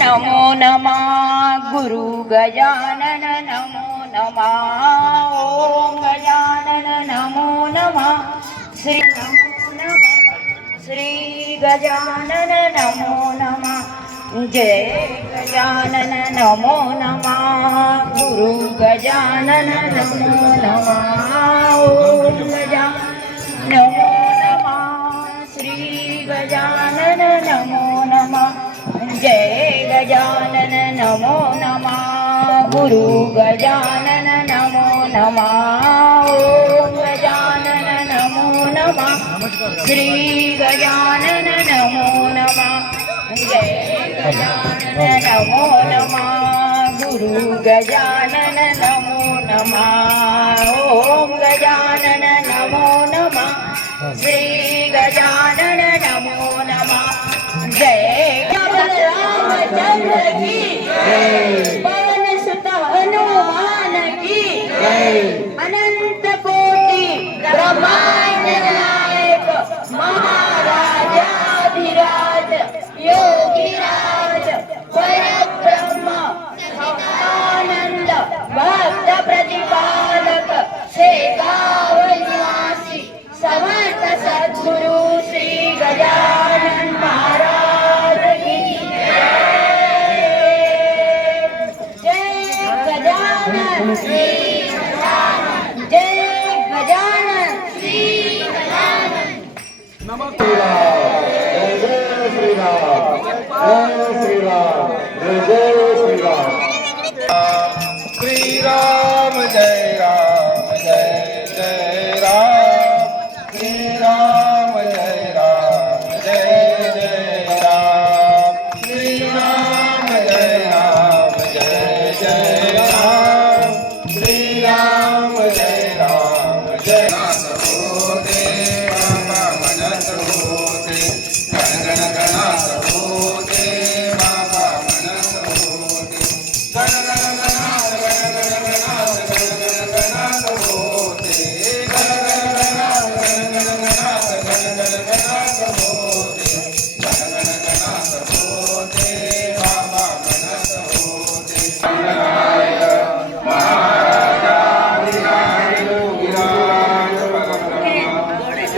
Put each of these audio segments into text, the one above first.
नमो नमः गुरु गजानन नमो नमः ओम गजानन नमो नमः श्री गजानन नमो नमः जय गजानन नमो नमः गुरु गजानन नमो नमः ओम गजानन नमो नमः श्री गजानन नमो नमः जय गजानन नमो नमः गुरु गजानन नमो नमः ओम गजानन नमो नमः श्री गजानन नमो नमः जय गजानन नमो नमः गुरु गजानन नमो नमः ओम गजानन नमो नमः श्री गजानन नमो नमः जय रामचंद्र की पवन सुत हनुमान की अनंत कोटि ब्रह्मांड नायक महाराजाधिराज योगीराज परब्रह्म सच्चिदानंद भक्त प्रतिपालक शेगाव निवासी समर्थ सद्गुरु श्री गजानन महाराज की जय गजानन श्री गजानन जय गजानन श्री गजानन श्री राम जय राम जय जय राम श्री राम जय राम जय जय राम श्री राम जय राम जय जय राम श्री राम जय राम जय होते बाबा मनत होते गण गण गणात होते बाबा मनत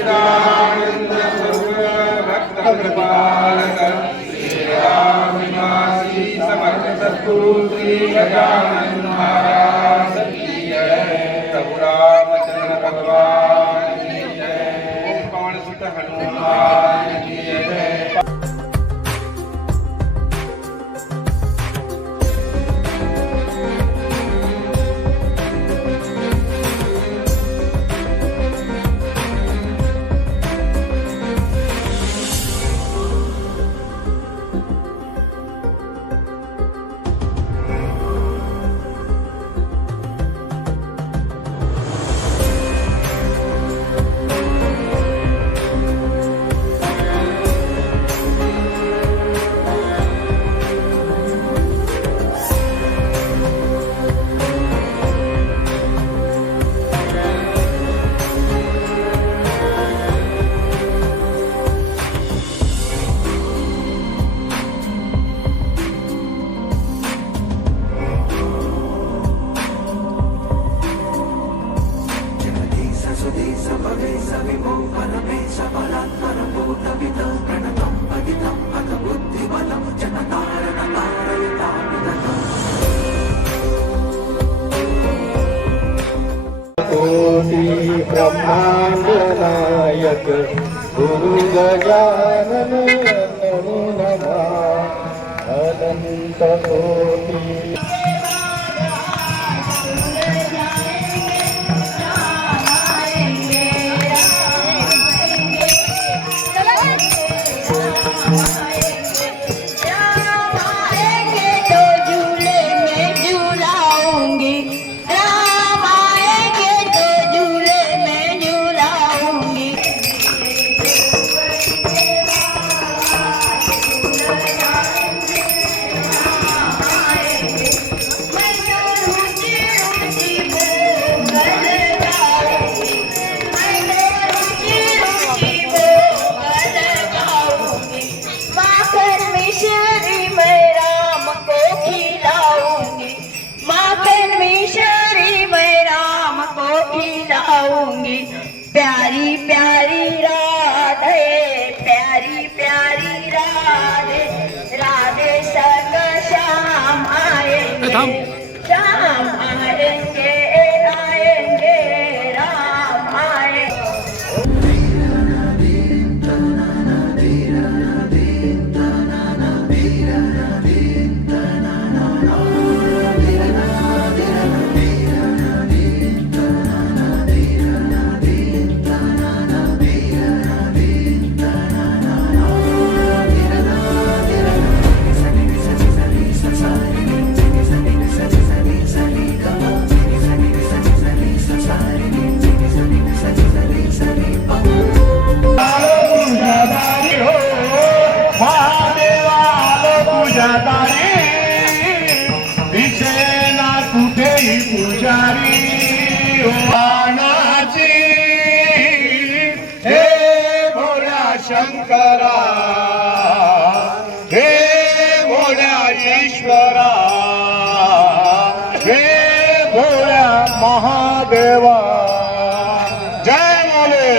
सच्चिदानंद स्वरूप भक्त कृपालक श्री राम निवासी समर्थ सद्गुरु श्री गजानन महाराज की जय। प्रभु रामचंद्र भगवान की जय। ओम पवन सुत हनुमान की जय। कोटि ब्रह्मांड नायक गुरु गजानन नमो नमः। अनंत कोटि राम आएंगे तो झूले में झूलाऊंगी, राम आएंगे तो झूले में झूलाऊंगी। मैं तो ऊंची ऊंची भोगल गाऊंगी, मैं तो ऊंची ऊंची भोगल गाऊंगी। माखन मिश्री मैं राम को खिलाऊंगी, माखन मिश्री मैं राम को खिलाऊंगी। प्यारी प्यारी राधे, प्यारी प्यारी राधे, राधे संग श्याम आएंगे, श्याम आएंगे, आएंगे राम आएंगे। कुठेही पुजारी वाणाची हे भोळ्या शंकरा, हे भोळ्या ईश्वरा, हे भोळ्या महादेवा। जय मोले।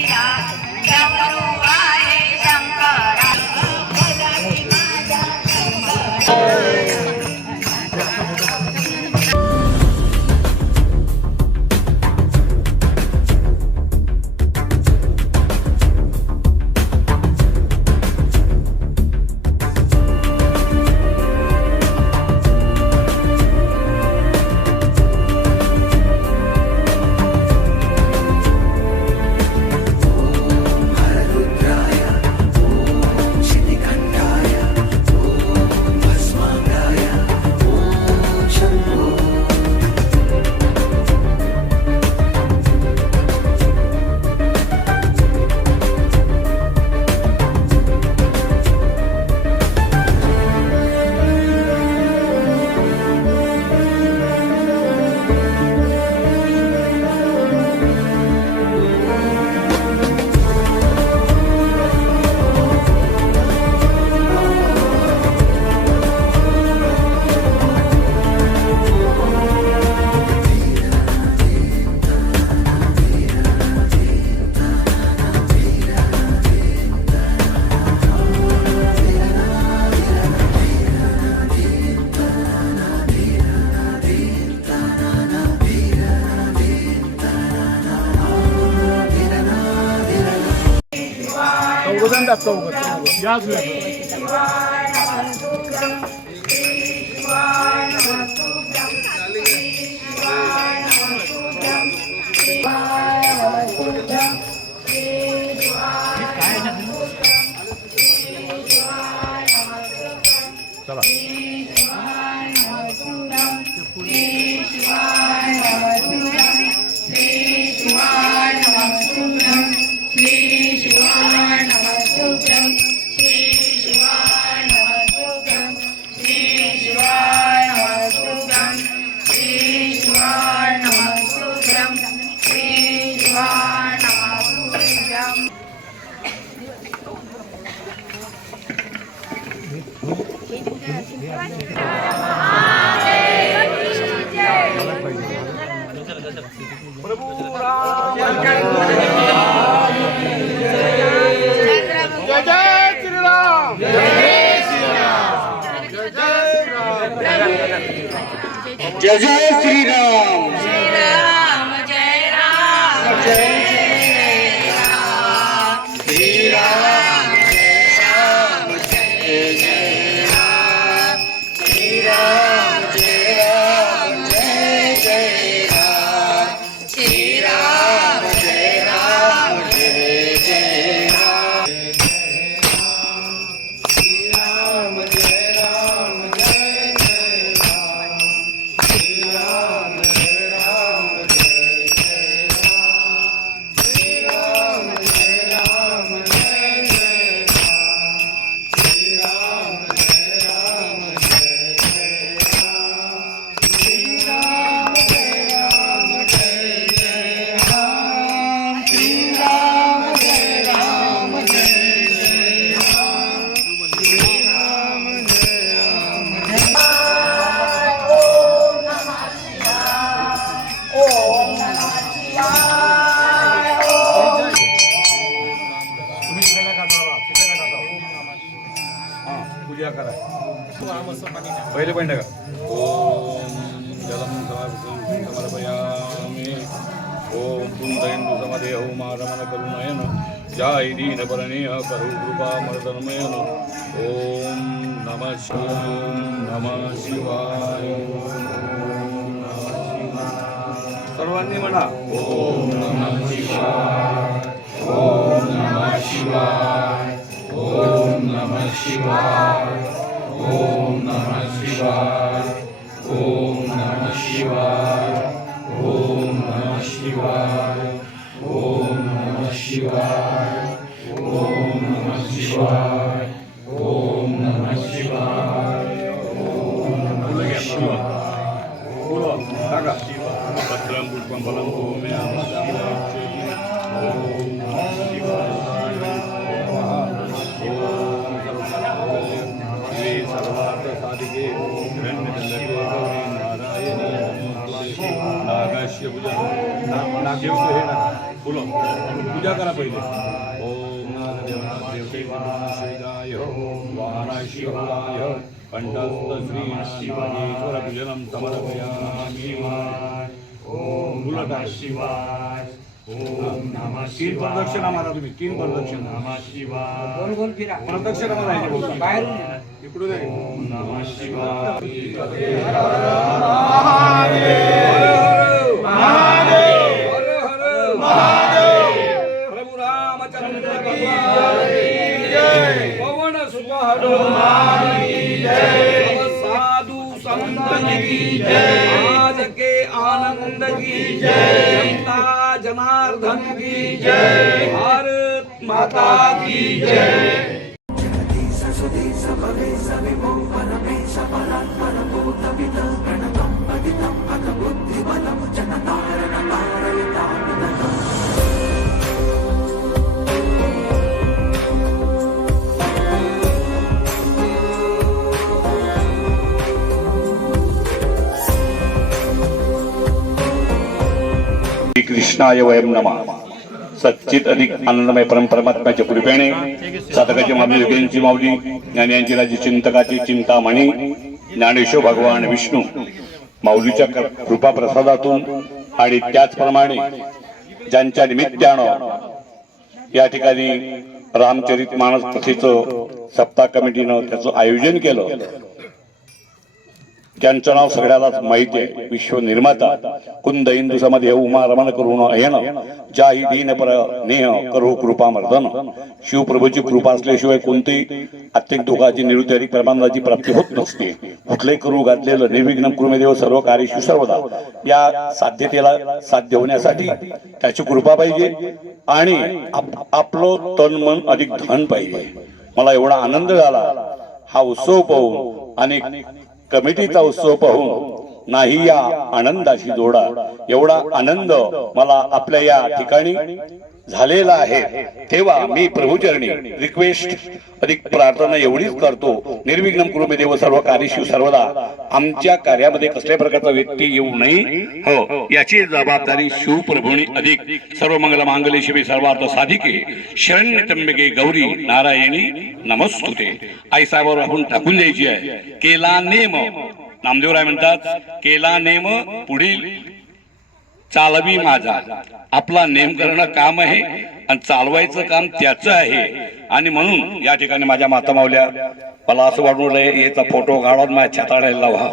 माझ्या डमरू आहे शंकरा भजनी माझ्या जय जय श्रीराम जय राम जय राम जय जय राम श्री राम जय राम जय जय राम श्री राम जय राम जय जय राम श्री राम जय राम जय जय राम पूजा करा पहिले पण टाका ओम जलम समर्पयामि ओम कुंदयन्तु समदे ओम रमण करुणयन जय दीन परनीय करु कृपा मर्दनमयन ओम नमः शिवाय सर्वांनी म्हणा ओम नमः शिवाय ओम नमः शिवाय ओम नमः शिवाय ओम नमः शिवाय ओम नमः शिवाय ओम नमः शिवाय ओम नमः शिवाय ओम नमः शिवाय ओम नमः शिवाय ओम नमः शिवाय बोलो टाका भद्रं पुष्पं फलं भूम्यां ओम नमः शिवाय सर्वार्थ साधिके हिरण्यकल्पे गौरी नारायणी नागास्य पूजा नाग्यं हे बोलो पूजा करा पहिले. ओम नागदेवाय वाराशिवाय कंठस्थ श्री शिवाय पूजनम समर्पयामि. ओम नमः शिवाय. ओम नमः शिवाय. 3 प्रदक्षिणा मारा तुम्ही. 3 प्रदक्षिणा. नमः शिवाय. गोल गोल फिरा. प्रदक्षिणा मारायची बाहेरून इकडून आहे. ओम नमः शिवाय. प्रभु रामचंद्र की जय. पवन सुत हनुमान की जय. साधु संत की जय. आज के आनंद की जय. जनता जनार्दन की जय. भारत माता की जय. कृष्णाय वयम नमः. सच्चित अधिक आनंदमय परमपरमात्म्याच्या कृपेने साधकाची माऊली योग्यांची माऊली ज्ञानियांची राजी चिंतकाची चिंतामणी ज्ञानेश्वर भगवान विष्णू माऊलीच्या कृपा प्रसादातून आणि त्याचप्रमाणे ज्यांच्या निमित्तानं या ठिकाणी रामचरित मानस कथेचं सप्ताह कमिटीनं त्याचं आयोजन केलं. त्यांचं नाव सगळ्यालाच माहिती आहे. विश्व निर्माता कुंद इंदू समाधी उमा रमण करून अयन जाही दीन पर नेह करू कृपा मर्दन. शिवप्रभूची कृपा असल्याशिवाय कोणतीही अत्यंत दुःखाची निवृत्ती अधिक परमानंदाची प्राप्ती होत नसते. कुठले करू घातलेलं निर्विघ्न कृमेदेव सर्व कार्येषु सर्वदा. या साध्यतेला साध्य होण्यासाठी त्याची कृपा पाहिजे आणि आपलं तन मन अधिक धन पाहिजे. मला एवढा आनंद झाला हा उत्सव पाहून आणि कमिटीचा उत्सव पाहून नाही या आनंदाशी जोडा. एवढा आनंद मला आपल्या या ठिकाणी झालेला आहे. तेव्हा मी प्रभूचरणी रिक्वेस्ट अधिक प्रार्थना एवढीच करतो. निर्विघ्न कुरु देव सर्व कार्येषु सर्वदा. आमच्या कार्यामध्ये कसल्या प्रकारचा व्यक्ती येऊ नये हो याची जबाबदारी शिवप्रभूंनी अधिक. सर्व मंगल मांगल्ये शिवे सर्वार्थ साधिके शरण्य त्र्यंबके गौरी नारायणी नमस्तुते. आई साहेबांवर आपण टाकून द्यायची आहे. केला नेम. नामदेवराय म्हणतात केला नेम पुढील चालवी माझा. आपला नेम करणं काम आहे आणि चालवायचं काम त्याचं आहे. आणि म्हणून या ठिकाणी माझ्या माता मावल्या मला असं वाटून याचा फोटो काढून माझ्या छाताडायला लावा.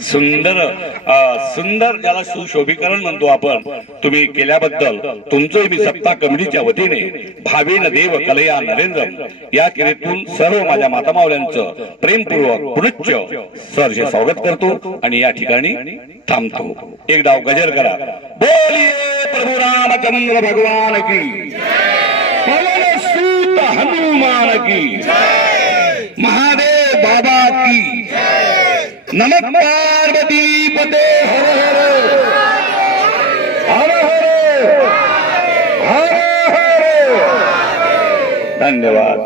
सुंदर सुंदर ज्याला सुशोभीकरण म्हणतो आपण तुम्ही केल्याबद्दल तुमचं मी सप्ताह कमिटीच्या वतीने भावेन देव कलया नरेंद्र या किरीतून सर्व माझ्या माता मावल्यांचं प्रेमपूर्वक पुनश्च सहर्ष स्वागत करतो आणि या ठिकाणी थांबतो. एक डाव गजर करा. बोलिए प्रभु रामचंद्र भगवान की पवन सूत हनुमान की महादेव बाबा की नमः पार्वती पते हर हर हर हर हर. धन्यवाद.